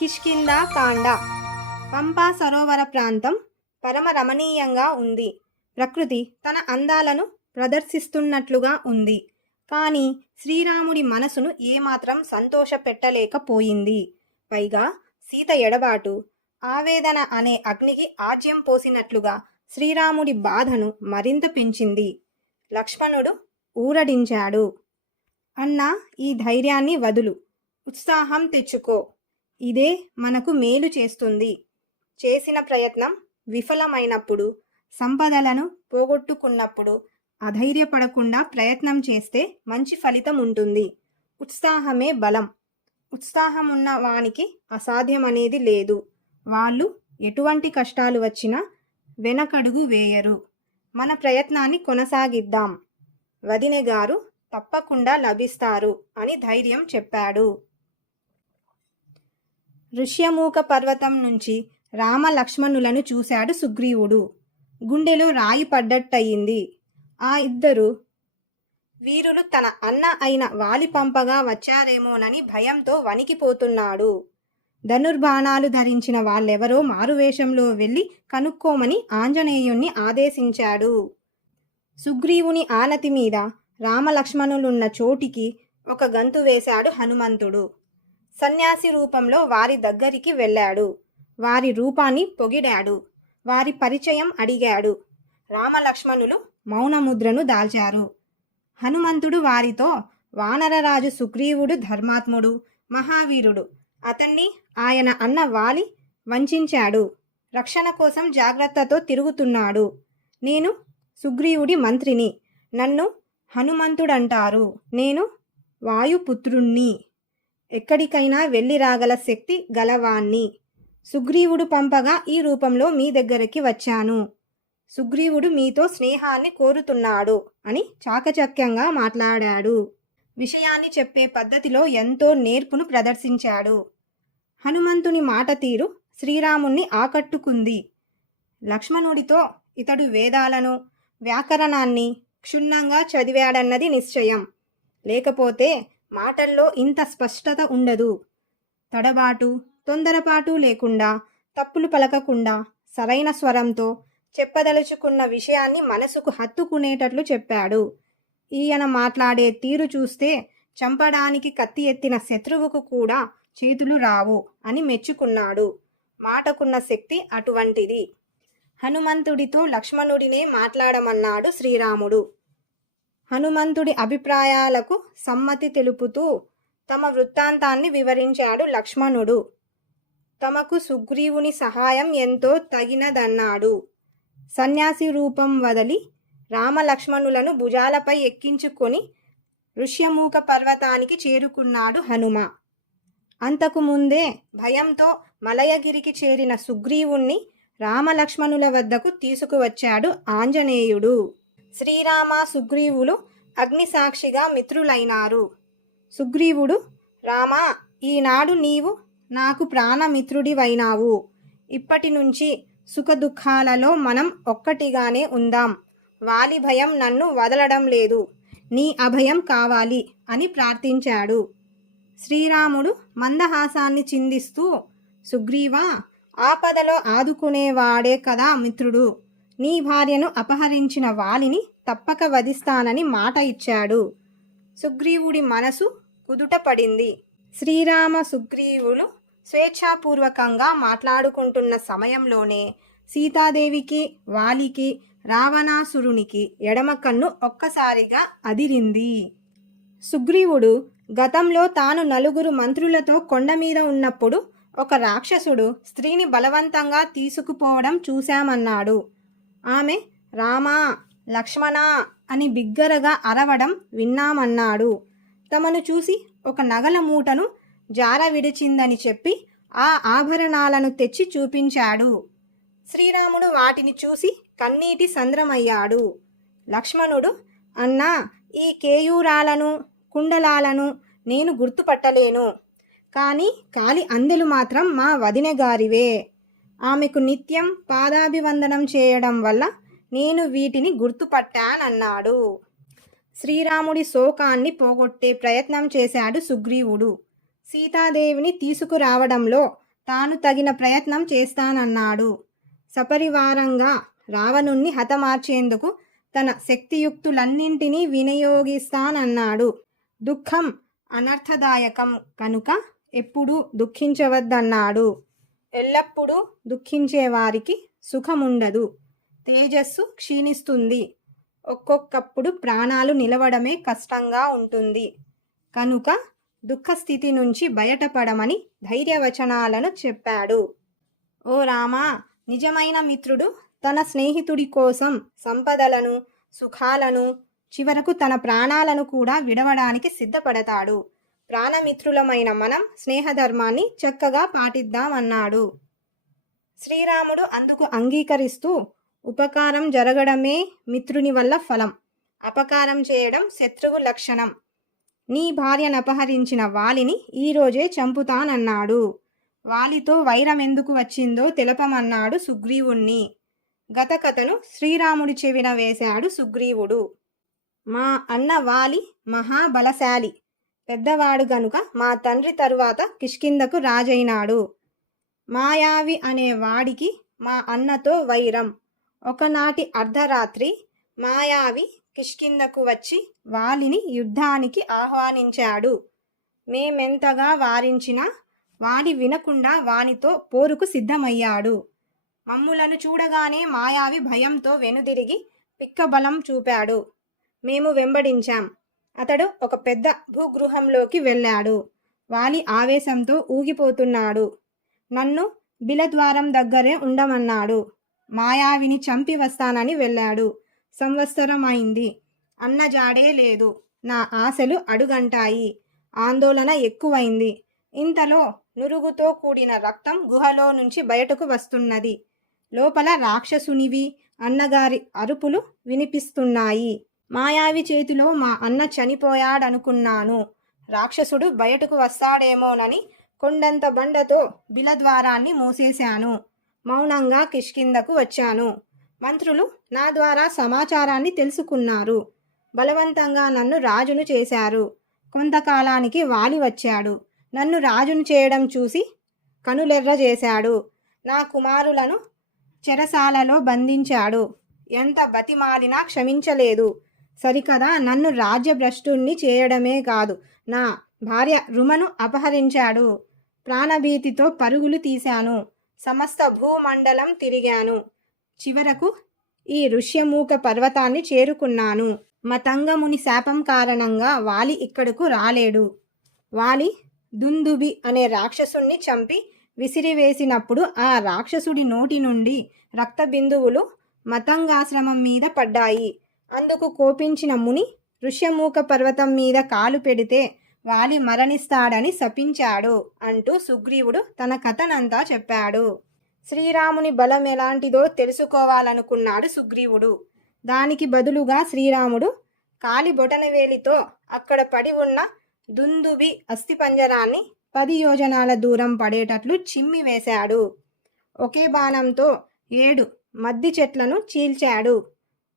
కిష్కింధా కాండ. పంపా సరోవర ప్రాంతం పరమ రమణీయంగా ఉంది. ప్రకృతి తన అందాలను ప్రదర్శిస్తున్నట్లుగా ఉంది. కానీ శ్రీరాముడి మనసును ఏమాత్రం సంతోషపెట్టలేకపోయింది. పైగా సీత ఎడబాటు, ఆవేదన అనే అగ్నికి ఆజ్యం పోసినట్లుగా శ్రీరాముడి బాధను మరింత పెంచింది. లక్ష్మణుడు ఊరడించాడు. అన్నా, ఈ ధైర్యాన్ని వదులు, ఉత్సాహం తెచ్చుకో. ఇదే మనకు మేలు చేస్తుంది. చేసిన ప్రయత్నం విఫలమైనప్పుడు, సంపదలను పోగొట్టుకున్నప్పుడు అధైర్యపడకుండా ప్రయత్నం చేస్తే మంచి ఫలితం ఉంటుంది. ఉత్సాహమే బలం. ఉత్సాహం ఉన్న వానికి అసాధ్యమనేది లేదు. వాళ్ళు ఎటువంటి కష్టాలు వచ్చినా వెనకడుగు వేయరు. మన ప్రయత్నాన్ని కొనసాగిద్దాం. వదినె గారు తప్పకుండా లభిస్తారు అని ధైర్యం చెప్పాడు. ఋష్యమూక పర్వతం నుంచి రామ లక్ష్మణులను చూశాడు సుగ్రీవుడు. గుండెలో రాయి పడ్డట్టయింది. ఆ ఇద్దరు వీరులు తన అన్న అయిన వాలి పంపగా వచ్చారేమోనని భయంతో వణికిపోతున్నాడు. ధనుర్బాణాలు ధరించిన వాళ్ళెవరో మారువేషంలో వెళ్ళి కనుక్కోమని ఆంజనేయుణ్ణి ఆదేశించాడు. సుగ్రీవుని ఆనతి మీద రామలక్ష్మణులున్న చోటికి ఒక గంతు వేశాడు హనుమంతుడు. సన్యాసి రూపంలో వారి దగ్గరికి వెళ్ళాడు. వారి రూపాన్ని పొగిడాడు. వారి పరిచయం అడిగాడు. రామలక్ష్మణులు మౌనముద్రను దాల్చారు. హనుమంతుడు వారితో, వానరరాజు సుగ్రీవుడు ధర్మాత్ముడు, మహావీరుడు. అతన్ని ఆయన అన్న వాలి వంచాడు. రక్షణ కోసం జాగ్రత్తతో తిరుగుతున్నాడు. నేను సుగ్రీవుడి మంత్రిని. నన్ను హనుమంతుడంటారు. నేను వాయుపుత్రుణ్ణి. ఎక్కడికైనా వెళ్ళి రాగల శక్తి గలవాణ్ణి. సుగ్రీవుడు పంపగా ఈ రూపంలో మీ దగ్గరికి వచ్చాను. సుగ్రీవుడు మీతో స్నేహాన్ని కోరుతున్నాడు అని చాకచక్యంగా మాట్లాడాడు. విషయాన్ని చెప్పే పద్ధతిలో ఎంతో నేర్పును ప్రదర్శించాడు. హనుమంతుని మాట తీరు శ్రీరాముణ్ణి ఆకట్టుకుంది. లక్ష్మణుడితో ఇతడు వేదాలను, వ్యాకరణాన్ని క్షుణ్ణంగా చదివాడన్నది నిశ్చయం. లేకపోతే మాటల్లో ఇంత స్పష్టత ఉండదు. తడబాటు, తొందరపాటు లేకుండా, తప్పులు పలకకుండా సరైన స్వరంతో చెప్పదలుచుకున్న విషయాన్ని మనసుకు హత్తుకునేటట్లు చెప్పాడు. ఈయన మాట్లాడే తీరు చూస్తే చంపడానికి కత్తి ఎత్తిన శత్రువుకు కూడా చేతులు రావు అని మెచ్చుకున్నాడు. మాటకున్న శక్తి అటువంటిది. హనుమంతుడితో లక్ష్మణుడినే మాట్లాడమన్నాడు శ్రీరాముడు. హనుమంతుడి అభిప్రాయాలకు సమ్మతి తెలుపుతూ తమ వృత్తాంతాన్ని వివరించాడు లక్ష్మణుడు. తమకు సుగ్రీవుని సహాయం ఎంతో తగినదన్నాడు. సన్యాసి రూపం వదలి రామలక్ష్మణులను భుజాలపై ఎక్కించుకొని ఋష్యమూక పర్వతానికి చేరుకున్నాడు హనుమ. అంతకుముందే భయంతో మలయగిరికి చేరిన సుగ్రీవుణ్ణి రామలక్ష్మణుల వద్దకు తీసుకువచ్చాడు ఆంజనేయుడు. శ్రీరామ సుగ్రీవులు అగ్నిసాక్షిగా మిత్రులైనారు. సుగ్రీవుడు, రామా, ఈనాడు నీవు నాకు ప్రాణమిత్రుడివైనావు. ఇప్పటి నుంచి సుఖదుఖాలలో మనం ఒక్కటిగానే ఉందాం. వాలి భయం నన్ను వదలడం లేదు. నీ అభయం కావాలి అని ప్రార్థించాడు. శ్రీరాముడు మందహాసాన్ని చిందిస్తూ, సుగ్రీవా, ఆపదలో ఆదుకునేవాడే కదా మిత్రుడు. నీ భార్యను అపహరించిన వాలిని తప్పక వధిస్తానని మాట ఇచ్చాడు. సుగ్రీవుడి మనసు కుదుట పడింది. శ్రీరామ సుగ్రీవులు స్వేచ్ఛాపూర్వకంగా మాట్లాడుకుంటున్న సమయంలోనే సీతాదేవికి, వాలికి, రావణాసురునికి ఎడమ కన్ను ఒక్కసారిగా అదిరింది. సుగ్రీవుడు గతంలో తాను నలుగురు మంత్రులతో కొండ మీద ఉన్నప్పుడు ఒక రాక్షసుడు స్త్రీని బలవంతంగా తీసుకుపోవడం చూశామన్నాడు. ఆమె రామా, లక్ష్మణా అని బిగ్గరగా అరవడం విన్నామన్నాడు. తమను చూసి ఒక నగల మూటను జార విడిచిందని చెప్పి ఆ ఆభరణాలను తెచ్చి చూపించాడు. శ్రీరాముడు వాటిని చూసి కన్నీటి సంద్రమయ్యాడు. లక్ష్మణుడు, అన్నా, ఈ కేయూరాలను, కుండలాలను నేను గుర్తుపట్టలేను. కానీ కాలి అందెలు మాత్రం మా వదినె గారివే. ఆమెకు నిత్యం పాదాభివందనం చేయడం వల్ల నేను వీటిని గుర్తుపట్టానన్నాడు. శ్రీరాముడి శోకాన్ని పోగొట్టే ప్రయత్నం చేశాడు సుగ్రీవుడు. సీతాదేవిని తీసుకురావడంలో తాను తగిన ప్రయత్నం చేస్తానన్నాడు. సపరివారంగా రావణుణ్ణి హతమార్చేందుకు తన శక్తియుక్తులన్నింటినీ వినియోగిస్తానన్నాడు. దుఃఖం అనర్థదాయకం కనుక ఎప్పుడూ దుఃఖించవద్దన్నాడు. ఎల్లప్పుడూ దుఃఖించేవారికి సుఖముండదు, తేజస్సు క్షీణిస్తుంది, ఒక్కొక్కప్పుడు ప్రాణాలు నిలవడమే కష్టంగా ఉంటుంది. కనుక దుఃఖస్థితి నుంచి బయటపడమని ధైర్యవచనాలను చెప్పాడు. ఓ రామా, నిజమైన మిత్రుడు తన స్నేహితుడి కోసం సంపదలను, సుఖాలను, చివరకు తన ప్రాణాలను కూడా విడవడానికి సిద్ధపడతాడు. ప్రాణమిత్రులమైన మనం స్నేహధర్మాన్ని చక్కగా పాటిద్దామన్నాడు. శ్రీరాముడు అందుకు అంగీకరిస్తూ, ఉపకారం జరగడమే మిత్రుని వల్ల ఫలం, అపకారం చేయడం శత్రువు లక్షణం. నీ భార్యనపహరించిన వాలిని ఈరోజే చంపుతానన్నాడు. వాలితో వైరం ఎందుకు వచ్చిందో తెలపమన్నాడు సుగ్రీవుణ్ణి. గత కథను శ్రీరాముడి చెవిన వేశాడు సుగ్రీవుడు. మా అన్న వాలి మహాబలశాలి, పెద్దవాడు గనుక మా తండ్రి తరువాత కిష్కింధకు రాజైనాడు. మాయావి అనే వాడికి మా అన్నతో వైరం. ఒకనాటి అర్ధరాత్రి మాయావి కిష్కింధకు వచ్చి వాలిని యుద్ధానికి ఆహ్వానించాడు. మేమెంతగా వారించినా వాలి వినకుండా వానితో పోరుకు సిద్ధమయ్యాడు. మమ్ములను చూడగానే మాయావి భయంతో వెనుదిరిగి పిక్కబలం చూపాడు. మేము వెంబడించాం. అతడు ఒక పెద్ద భూగృహంలోకి వెళ్ళాడు. వాలి ఆవేశంతో ఊగిపోతున్నాడు. నన్ను బిలద్వారం దగ్గరే ఉండమన్నాడు. మాయావిని చంపి వస్తానని వెళ్ళాడు. సంవత్సరం అయింది. అన్న జాడే లేదు. నా ఆశలు అడుగంటాయి. ఆందోళన ఎక్కువైంది. ఇంతలో నురుగుతో కూడిన రక్తం గుహలో నుంచి బయటకు వస్తున్నది. లోపల రాక్షసునివి అన్నగారి అరుపులు వినిపిస్తున్నాయి. మాయావి చేతిలో మా అన్న చనిపోయాడనుకున్నాను. రాక్షసుడు బయటకు వస్తాడేమోనని కొండంత బండతో బిలద్వారాన్ని మూసేశాను. మౌనంగా కిష్కింధకు వచ్చాను. మంత్రులు నా ద్వారా సమాచారాన్ని తెలుసుకున్నారు. బలవంతంగా నన్ను రాజును చేశారు. కొంతకాలానికి వాలి వచ్చాడు. నన్ను రాజును చేయడం చూసి కనులెర్ర చేశాడు. నా కుమారులను చెరసాలలో బంధించాడు. ఎంత బతిమాలినా క్షమించలేదు. సరికదా, నన్ను రాజ్యభ్రష్టుణ్ణి చేయడమే కాదు, నా భార్య రుమను అపహరించాడు. ప్రాణభీతితో పరుగులు తీశాను. సమస్త భూమండలం తిరిగాను. చివరకు ఈ ఋష్యమూక పర్వతాన్ని చేరుకున్నాను. మతంగముని శాపం కారణంగా వాలి ఇక్కడకు రాలేడు. వాలి దుందుబి అనే రాక్షసుణ్ణి చంపి విసిరివేసినప్పుడు ఆ రాక్షసుడి నోటి నుండి రక్త బిందువులు మతంగాశ్రమం మీద పడ్డాయి. అందుకు కోపించిన ముని ఋష్యమూక పర్వతం మీద కాలు పెడితే వాలి మరణిస్తాడని శపించాడు అంటూ సుగ్రీవుడు తన కథనంతా చెప్పాడు. శ్రీరాముని బలం ఎలాంటిదో తెలుసుకోవాలనుకున్నాడు సుగ్రీవుడు. దానికి బదులుగా శ్రీరాముడు కాలి బొటనవేలితో అక్కడ పడి ఉన్న దుందుబి అస్థిపంజరాన్ని 10 యోజనాల దూరం పడేటట్లు చిమ్మి వేశాడు. ఒకే బాణంతో 7 మద్ది చెట్లను చీల్చాడు.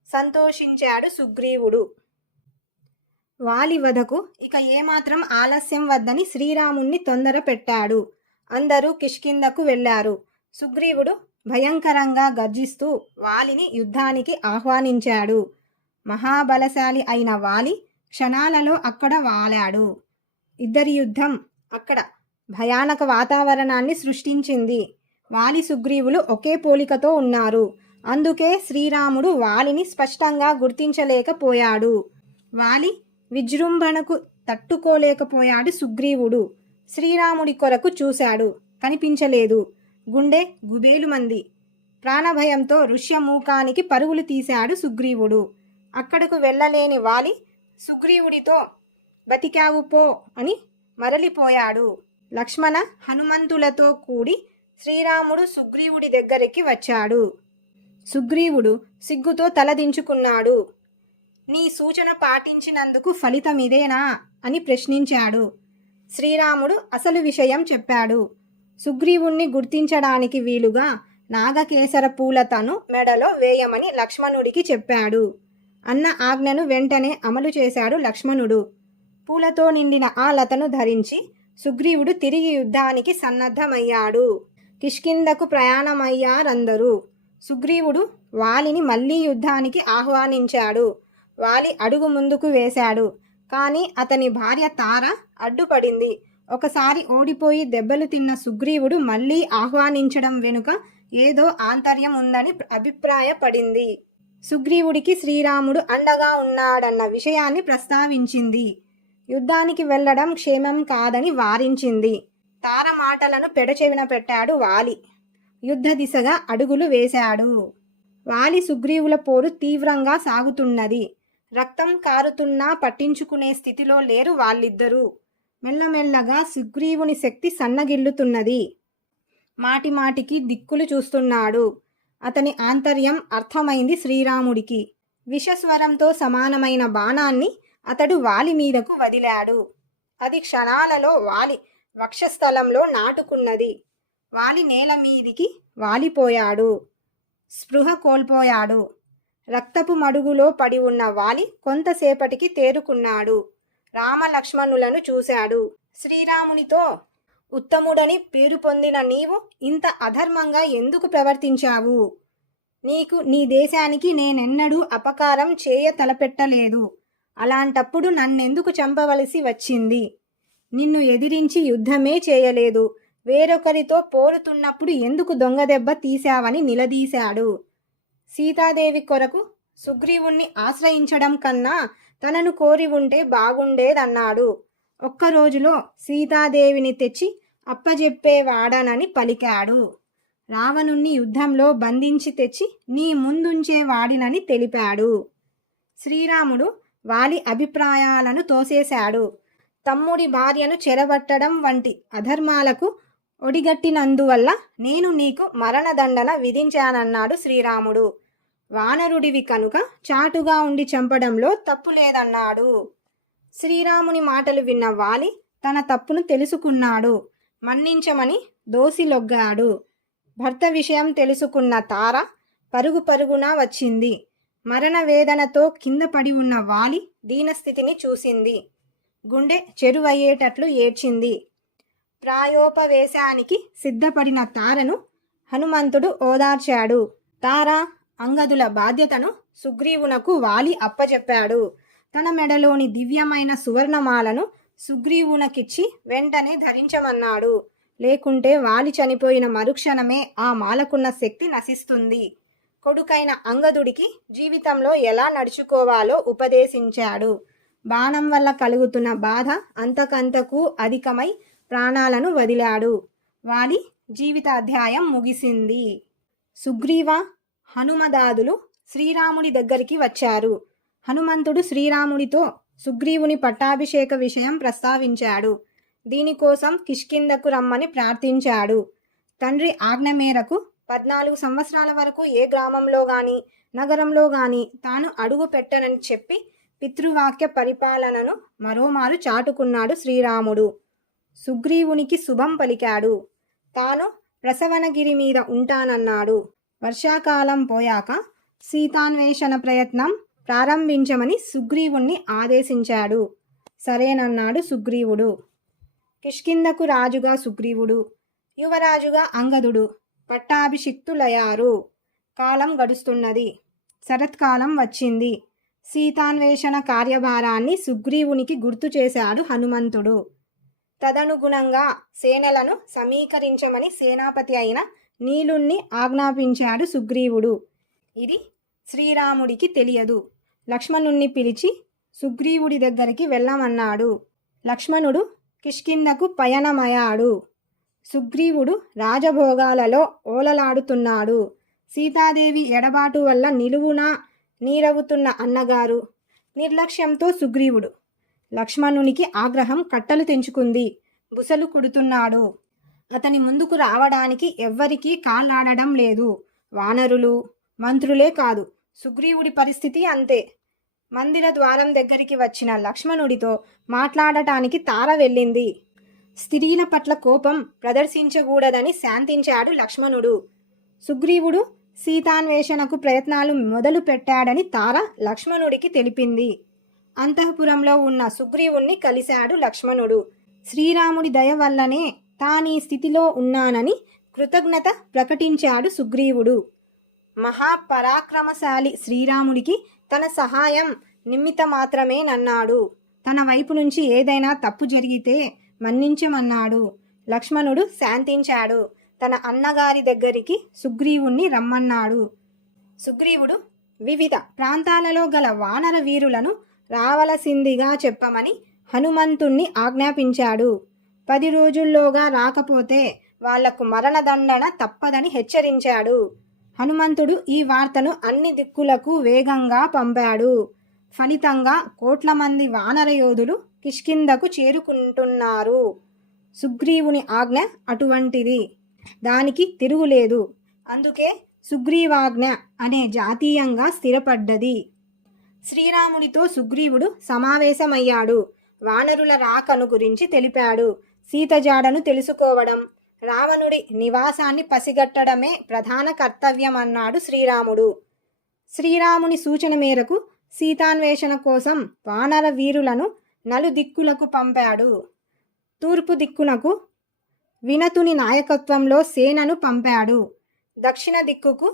సంతోషించాడు సుగ్రీవుడు. వాలి వధకు ఇక ఏమాత్రం ఆలస్యం వద్దని శ్రీరాముణ్ణి తొందర పెట్టాడు. అందరూ కిష్కింధకు వెళ్లారు. సుగ్రీవుడు భయంకరంగా గర్జిస్తూ వాలిని యుద్ధానికి ఆహ్వానించాడు. మహాబలశాలి అయిన వాలి క్షణాలలో అక్కడ వాలాడు. ఇద్దరి యుద్ధం అక్కడ భయానక వాతావరణాన్ని సృష్టించింది. వాలి సుగ్రీవులు ఒకే పోలికతో ఉన్నారు. అందుకే శ్రీరాముడు వాలిని స్పష్టంగా గుర్తించలేకపోయాడు. వాలి విజృంభణకు తట్టుకోలేకపోయాడు సుగ్రీవుడు. శ్రీరాముడి కొరకు చూశాడు, కనిపించలేదు. గుండె గుబేలుమంది. ప్రాణభయంతో ఋష్యమూకానికి పరుగులు తీశాడు సుగ్రీవుడు. అక్కడకు వెళ్ళలేని వాలి సుగ్రీవుడితో బతికావు పో అని మరలిపోయాడు. లక్ష్మణ హనుమంతులతో కూడి శ్రీరాముడు సుగ్రీవుడి దగ్గరికి వచ్చాడు. సుగ్రీవుడు సిగ్గుతో తలదించుకున్నాడు. నీ సూచన పాటించినందుకు ఫలితమిదేనా అని ప్రశ్నించాడు. శ్రీరాముడు అసలు విషయం చెప్పాడు. సుగ్రీవుణ్ణి గుర్తించడానికి వీలుగా నాగకేసర పూలతను మెడలో వేయమని లక్ష్మణుడికి చెప్పాడు. అన్న ఆజ్ఞను వెంటనే అమలు చేశాడు లక్ష్మణుడు. పూలతో నిండిన ఆ లతను ధరించి సుగ్రీవుడు తిరిగి యుద్ధానికి సన్నద్ధమయ్యాడు. కిష్కింధకు ప్రయాణమయ్యారందరూ. సుగ్రీవుడు వాలిని మళ్ళీ యుద్ధానికి ఆహ్వానించాడు. వాలి అడుగు ముందుకు వేశాడు. కానీ అతని భార్య తార అడ్డుపడింది. ఒకసారి ఓడిపోయి దెబ్బలు తిన్న సుగ్రీవుడు మళ్ళీ ఆహ్వానించడం వెనుక ఏదో ఆంతర్యం ఉందని అభిప్రాయపడింది. సుగ్రీవుడికి శ్రీరాముడు అండగా ఉన్నాడన్న విషయాన్ని ప్రస్తావించింది. యుద్ధానికి వెళ్లడం క్షేమం కాదని వారించింది. తార మాటలను పెడచెవిన పెట్టాడు వాలి. యుద్ధ దిశగా అడుగులు వేశాడు. వాలి సుగ్రీవుల పోరు తీవ్రంగా సాగుతున్నది. రక్తం కారుతున్నా పట్టించుకునే స్థితిలో లేరు వాళ్ళిద్దరూ. మెల్లమెల్లగా సుగ్రీవుని శక్తి సన్నగిల్లుతున్నది. మాటిమాటికి దిక్కులు చూస్తున్నాడు. అతని ఆంతర్యం అర్థమైంది శ్రీరాముడికి. విషస్వరంతో సమానమైన బాణాన్ని అతడు వాలి మీదకు వదిలాడు. అది క్షణాలలో వాలి వక్షస్థలంలో నాటుకున్నది. వాలి నేల మీదికి వాలిపోయాడు. స్పృహ కోల్పోయాడు. రక్తపు మడుగులో పడి ఉన్న వాలి కొంతసేపటికి తేరుకున్నాడు. రామలక్ష్మణులను చూశాడు. శ్రీరామునితో, ఉత్తముడని పేరు పొందిన నీవు ఇంత అధర్మంగా ఎందుకు ప్రవర్తించావు? నీకు నీ దేశానికి నేనెన్నడూ అపకారం చేయ తలపెట్టలేదు. అలాంటప్పుడు నన్నెందుకు చంపవలసి వచ్చింది? నిన్ను ఎదిరించి యుద్ధమే చేయలేదు. వేరొకరితో పోరుతున్నప్పుడు ఎందుకు దొంగదెబ్బ తీశావని నిలదీశాడు. సీతాదేవి కొరకు సుగ్రీవుణ్ణి ఆశ్రయించడం కన్నా తనను కోరి ఉంటే బాగుండేదన్నాడు. ఒక్కరోజులో సీతాదేవిని తెచ్చి అప్పజెప్పేవాడనని పలికాడు. రావణుణ్ణి యుద్ధంలో బంధించి తెచ్చి నీ ముందుంచేవాడినని తెలిపాడు. శ్రీరాముడు వాలి అభిప్రాయాలను తోసేశాడు. తమ్ముడి భార్యను చెరబట్టడం వంటి అధర్మాలకు ఒడిగట్టినందువల్ల నేను నీకు మరణదండన విధించానన్నాడు శ్రీరాముడు. వానరుడివి కనుక చాటుగా ఉండి చంపడంలో తప్పు లేదన్నాడు. శ్రీరాముని మాటలు విన్న వాలి తన తప్పును తెలుసుకున్నాడు. మన్నించమని దోసిలొగ్గాడు. భర్త విషయం తెలుసుకున్న తార పరుగు పరుగున వచ్చింది. మరణ వేదనతో కింద పడి ఉన్న వాలి దీనస్థితిని చూసింది. గుండె చెరువయ్యేటట్లు ఏడ్చింది. ప్రాయోపవేశానికి సిద్ధపడిన తారను హనుమంతుడు ఓదార్చాడు. తార, అంగదుల బాధ్యతను సుగ్రీవునకు వాలి అప్పచెప్పాడు. తన మెడలోని దివ్యమైన సువర్ణమాలను సుగ్రీవునకిచ్చి వెంటనే ధరించమన్నాడు. లేకుంటే వాలి చనిపోయిన మరుక్షణమే ఆ మాలకున్న శక్తి నశిస్తుంది. కొడుకైన అంగదుడికి జీవితంలో ఎలా నడుచుకోవాలో ఉపదేశించాడు. బాణం వల్ల కలుగుతున్న బాధ అంతకంతకు అధికమై ప్రాణాలను వదిలాడు. వాలి జీవితాధ్యాయం ముగిసింది. సుగ్రీవ, హనుమదాదులు శ్రీరాముడి దగ్గరికి వచ్చారు. హనుమంతుడు శ్రీరాముడితో సుగ్రీవుని పట్టాభిషేక విషయం ప్రస్తావించాడు. దీనికోసం కిష్కింధకు రమ్మని ప్రార్థించాడు. తండ్రి ఆజ్ఞ మేరకు 14 సంవత్సరాల వరకు ఏ గ్రామంలో గాని నగరంలో గాని తాను అడుగు పెట్టనని చెప్పి పితృవాక్య పరిపాలనను మరోమారు చాటుకున్నాడు శ్రీరాముడు. సుగ్రీవునికి శుభం పలికాడు. తాను ప్రసవనగిరి మీద ఉంటానన్నాడు. వర్షాకాలం పోయాక సీతాన్వేషణ ప్రయత్నం ప్రారంభించమని సుగ్రీవుణ్ణి ఆదేశించాడు. సరేనన్నాడు సుగ్రీవుడు. కిష్కింధకు రాజుగా సుగ్రీవుడు, యువరాజుగా అంగదుడు పట్టాభిషిక్తులయ్యారు. కాలం గడుస్తున్నది. శరత్కాలం వచ్చింది. సీతాన్వేషణ కార్యభారాన్ని సుగ్రీవునికి గుర్తు చేశాడు హనుమంతుడు. తదనుగుణంగా సేనలను సమీకరించమని సేనాపతి అయిన నీలుణ్ణి ఆజ్ఞాపించాడు సుగ్రీవుడు. ఇది శ్రీరాముడికి తెలియదు. లక్ష్మణుణ్ణి పిలిచి సుగ్రీవుడి దగ్గరికి వెళ్ళమన్నాడు. లక్ష్మణుడు కిష్కింధకు పయనమయ్యాడు. సుగ్రీవుడు రాజభోగాలలో ఓలలాడుతున్నాడు. సీతాదేవి ఎడబాటు వల్ల నిలువునా నీరవుతున్న అన్నగారు. నిర్లక్ష్యంతో సుగ్రీవుడు. లక్ష్మణునికి ఆగ్రహం కట్టలు తెంచుకుంది. బుసలు కుడుతున్నాడు. అతని ముందుకు రావడానికి ఎవ్వరికీ కాళ్ళాడడం లేదు. వానరులు, మంత్రులే కాదు, సుగ్రీవుడి పరిస్థితి అంతే. మందిర ద్వారం దగ్గరికి వచ్చిన లక్ష్మణుడితో మాట్లాడటానికి తార వెళ్ళింది. స్త్రీల పట్ల కోపం ప్రదర్శించకూడదని శాంతించాడు లక్ష్మణుడు. సుగ్రీవుడు సీతాన్వేషణకు ప్రయత్నాలు మొదలు పెట్టాడని తార లక్ష్మణుడికి తెలిపింది. అంతఃపురంలో ఉన్న సుగ్రీవుణ్ణి కలిశాడు లక్ష్మణుడు. శ్రీరాముడి దయ వల్లనే తానీ స్థితిలో ఉన్నానని కృతజ్ఞత ప్రకటించాడు సుగ్రీవుడు. మహాపరాక్రమశాలి శ్రీరాముడికి తన సహాయం నిమిత్త మాత్రమేనన్నాడు. తన వైపు నుంచి ఏదైనా తప్పు జరిగితే మన్నించమన్నాడు. లక్ష్మణుడు శాంతించాడు. తన అన్నగారి దగ్గరికి సుగ్రీవుణ్ణి రమ్మన్నాడు. సుగ్రీవుడు వివిధ ప్రాంతాలలో గల వానర వీరులను రావలసిందిగా చెప్పమని హనుమంతుణ్ణి ఆజ్ఞాపించాడు. 10 రోజుల్లోగా రాకపోతే వాళ్లకు మరణదండన తప్పదని హెచ్చరించాడు. హనుమంతుడు ఈ వార్తను అన్ని దిక్కులకు వేగంగా పంపాడు. ఫలితంగా కోట్ల మంది వానర యోధులు కిష్కింధకు చేరుకుంటున్నారు. సుగ్రీవుని ఆజ్ఞ అటువంటిది, దానికి తిరుగులేదు. అందుకే సుగ్రీవాజ్ఞ అనే జాతీయంగా స్థిరపడ్డది. శ్రీరాముడితో సుగ్రీవుడు సమావేశమయ్యాడు. వానరుల రాకను గురించి తెలిపాడు. సీత జాడను తెలుసుకోవడం, రావణుడి నివాసాన్ని పసిగట్టడమే ప్రధాన కర్తవ్యమన్నాడు శ్రీరాముడు. శ్రీరాముని సూచన మేరకు సీతాన్వేషణ కోసం వానర వీరులను నలుదిక్కులకు పంపాడు. తూర్పు దిక్కునకు వినతుని నాయకత్వంలో సేనను పంపాడు. దక్షిణ దిక్కుకు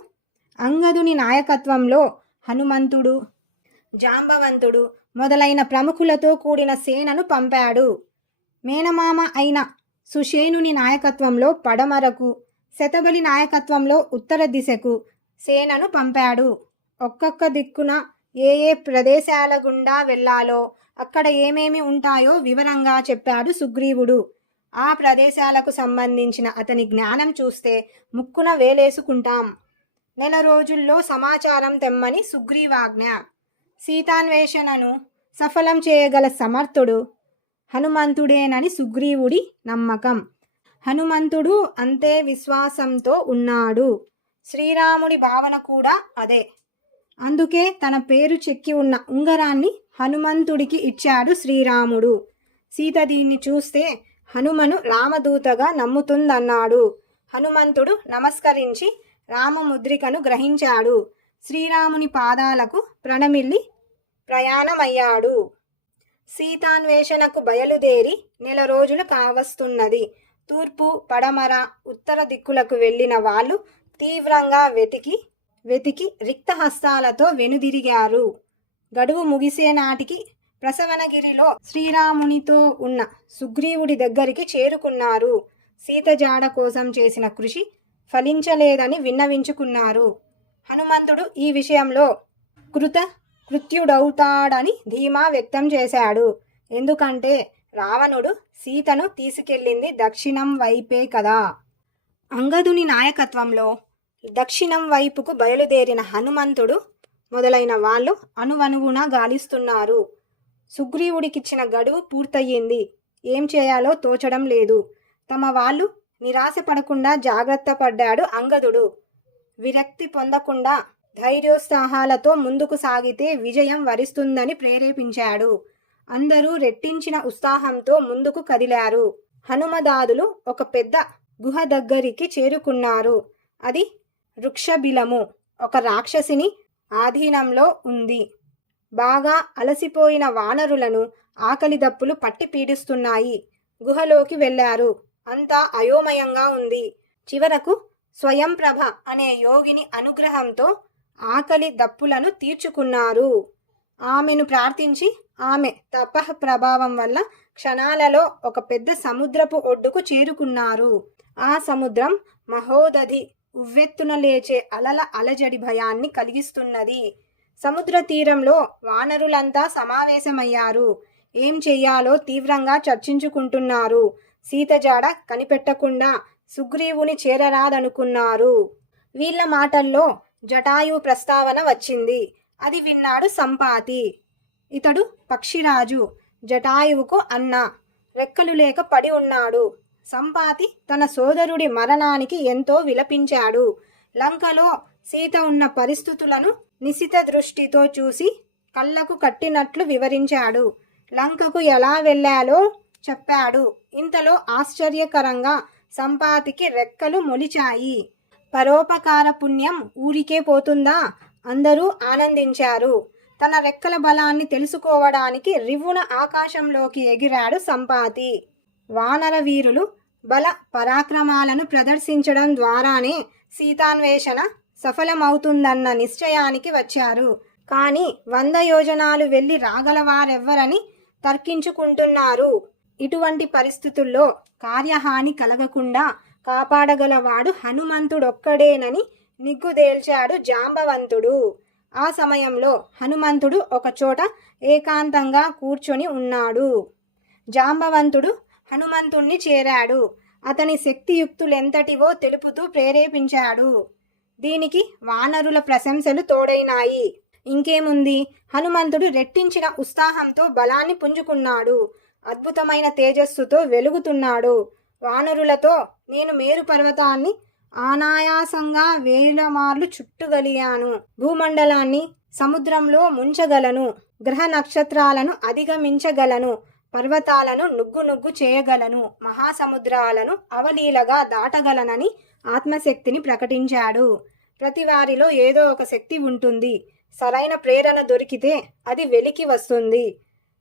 అంగదుని నాయకత్వంలో హనుమంతుడు, జాంబవంతుడు మొదలైన ప్రముఖులతో కూడిన సేనను పంపాడు. మేనమామ అయిన సుషేనుని నాయకత్వంలో పడమరకు, శతబలి నాయకత్వంలో ఉత్తర దిశకు సేనను పంపాడు. ఒక్కొక్క దిక్కున ఏ ఏ ప్రదేశాల గుండా వెళ్ళాలో, అక్కడ ఏమేమి ఉంటాయో వివరంగా చెప్పాడు సుగ్రీవుడు. ఆ ప్రదేశాలకు సంబంధించిన అతని జ్ఞానం చూస్తే ముక్కున వేలేసుకుంటాం. 1 రోజుల్లో సమాచారం తెమ్మని సుగ్రీవాజ్ఞ. సీతాన్వేషణను సఫలం చేయగల సమర్థుడు హనుమంతుడేనని సుగ్రీవుడి నమ్మకం. హనుమంతుడు అంతే విశ్వాసంతో ఉన్నాడు. శ్రీరాముడి భావన కూడా అదే. అందుకే తన పేరు చెక్కి ఉన్న ఉంగరాన్ని హనుమంతుడికి ఇచ్చాడు శ్రీరాముడు. సీత దీన్ని చూస్తే హనుమను రామదూతగా నమ్ముతుందన్నాడు. హనుమంతుడు నమస్కరించి రామముద్రికను గ్రహించాడు. శ్రీరాముని పాదాలకు ప్రణమిల్లి ప్రయాణమయ్యాడు. సీతాన్వేషణకు బయలుదేరి 1 రోజులు కావస్తున్నది. తూర్పు, పడమర, ఉత్తర దిక్కులకు వెళ్ళిన వాళ్ళు తీవ్రంగా వెతికి రిక్తహస్తాలతో వెనుదిరిగారు. గడువు ముగిసే నాటికి ప్రసవనగిరిలో శ్రీరామునితో ఉన్న సుగ్రీవుడి దగ్గరికి చేరుకున్నారు. సీత జాడ కోసం చేసిన కృషి ఫలించలేదని విన్నవించుకున్నారు. హనుమంతుడు ఈ విషయంలో కృత్యుడవుతాడని ధీమా వ్యక్తం చేశాడు. ఎందుకంటే రావణుడు సీతను తీసుకెళ్ళింది దక్షిణం వైపే కదా. అంగదుని నాయకత్వంలో దక్షిణం వైపుకు బయలుదేరిన హనుమంతుడు మొదలైన వాళ్ళు అణువణువున గాలిస్తున్నారు. సుగ్రీవుడికిచ్చిన గడువు పూర్తయింది. ఏం చేయాలో తోచడం లేదు. తమ వాళ్ళు నిరాశపడకుండా జాగ్రత్త పడ్డాడు అంగదుడు. విరక్తి పొందకుండా ధైర్యోత్సాహాలతో ముందుకు సాగితే విజయం వరిస్తుందని ప్రేరేపించాడు. అందరూ రెట్టించిన ఉత్సాహంతో ముందుకు కదిలారు. హనుమదాదులు ఒక పెద్ద గుహ దగ్గరికి చేరుకున్నారు. అది వృక్షబిలము, ఒక రాక్షసిని ఆధీనంలో ఉంది. బాగా అలసిపోయిన వానరులను ఆకలి దప్పులు పట్టి పీడిస్తున్నాయి. గుహలోకి వెళ్లారు. అంతా అయోమయంగా ఉంది. చివరకు స్వయంప్రభ అనే యోగిని అనుగ్రహంతో ఆకలి దప్పులను తీర్చుకున్నారు. ఆమెను ప్రార్థించి ఆమె తపః ప్రభావం వల్ల క్షణాలలో ఒక పెద్ద సముద్రపు ఒడ్డుకు చేరుకున్నారు. ఆ సముద్రం మహోదధి ఉవ్వెత్తున లేచే అలల అలజడి భయాన్ని కలిగిస్తున్నది. సముద్ర తీరంలో వానరులంతా సమావేశమయ్యారు. ఏం చెయ్యాలో తీవ్రంగా చర్చించుకుంటున్నారు. సీత జాడ కనిపెట్టకుండా సుగ్రీవుని చేరరాదనుకున్నారు. వీళ్ళ మాటల్లో జటాయు ప్రస్తావన వచ్చింది. అది విన్నాడు సంపాతి. ఇతడు పక్షిరాజు, జటాయువుకు అన్న. రెక్కలు లేక పడి ఉన్నాడు. సంపాతి తన సోదరుడి మరణానికి ఎంతో విలపించాడు. లంకలో సీత ఉన్న పరిస్థితులను నిశిత దృష్టితో చూసి కళ్ళకు కట్టినట్లు వివరించాడు. లంకకు ఎలా వెళ్ళాలో చెప్పాడు. ఇంతలో ఆశ్చర్యకరంగా సంపాతికి రెక్కలు మొలిచాయి. పరోపకార పుణ్యం ఊరికే పోతుందా? అందరూ ఆనందించారు. తన రెక్కల బలాన్ని తెలుసుకోవడానికి రివ్వున ఆకాశంలోకి ఎగిరాడు సంపాతి. వానర వీరులు బల పరాక్రమాలను ప్రదర్శించడం ద్వారానే సీతాన్వేషణ సఫలమవుతుందన్న నిశ్చయానికి వచ్చారు. కానీ 100 యోజనాలు వెళ్ళి రాగలవారెవ్వరని తర్కించుకుంటున్నారు. ఇటువంటి పరిస్థితుల్లో కార్యహాని కలగకుండా కాపాడగలవాడు హనుమంతుడొక్కడేనని నిగ్గుదేల్చాడు జాంబవంతుడు. ఆ సమయంలో హనుమంతుడు ఒకచోట ఏకాంతంగా కూర్చొని ఉన్నాడు. జాంబవంతుడు హనుమంతుణ్ణి చేరాడు. అతని శక్తియుక్తులెంతటివో తెలుపుతూ ప్రేరేపించాడు. దీనికి వానరుల ప్రశంసలు తోడైనాయి. ఇంకేముంది, హనుమంతుడు రెట్టించిన ఉత్సాహంతో బలాన్ని పుంజుకున్నాడు. అద్భుతమైన తేజస్సుతో వెలుగుతున్నాడు. వానరులతో నేను మేరు పర్వతాన్ని అనాయాసంగా వేల మార్లు చుట్టగలిగాను. భూమండలాన్ని సముద్రంలో ముంచగలను. గ్రహ నక్షత్రాలను అధిగమించగలను. పర్వతాలను నుగ్గు చేయగలను. మహాసముద్రాలను అవలీలగా దాటగలనని ఆత్మశక్తిని ప్రకటించాడు. ప్రతి వారిలో ఏదో ఒక శక్తి ఉంటుంది. సరైన ప్రేరణ దొరికితే అది వెలికి వస్తుంది.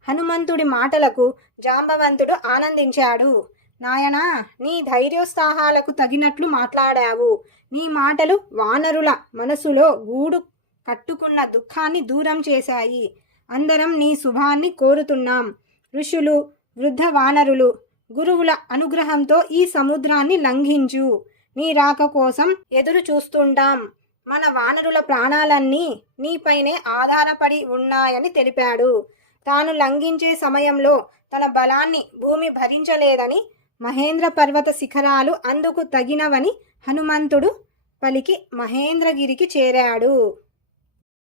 హనుమంతుడి మాటలకు జాంబవంతుడు ఆనందించాడు. నాయనా, నీ ధైర్యోత్సాహాలకు తగినట్లు మాట్లాడావు. నీ మాటలు వానరుల మనసులో గూడు కట్టుకున్న దుఃఖాన్ని దూరం చేశాయి. అందరం నీ శుభాన్ని కోరుతున్నాం. ఋషులు, వృద్ధ వానరులు, గురువుల అనుగ్రహంతో ఈ సముద్రాన్ని లంఘించు. నీ రాక కోసం ఎదురు చూస్తుంటాం. మన వానరుల ప్రాణాలన్నీ నీపైనే ఆధారపడి ఉన్నాయని తెలిపాడు. తాను లంఘించే సమయంలో తన బలాన్ని భూమి భరించలేదని, మహేంద్ర పర్వత శిఖరాలు అందుకు తగినవని హనుమంతుడు పలికి మహేంద్రగిరికి చేరాడు.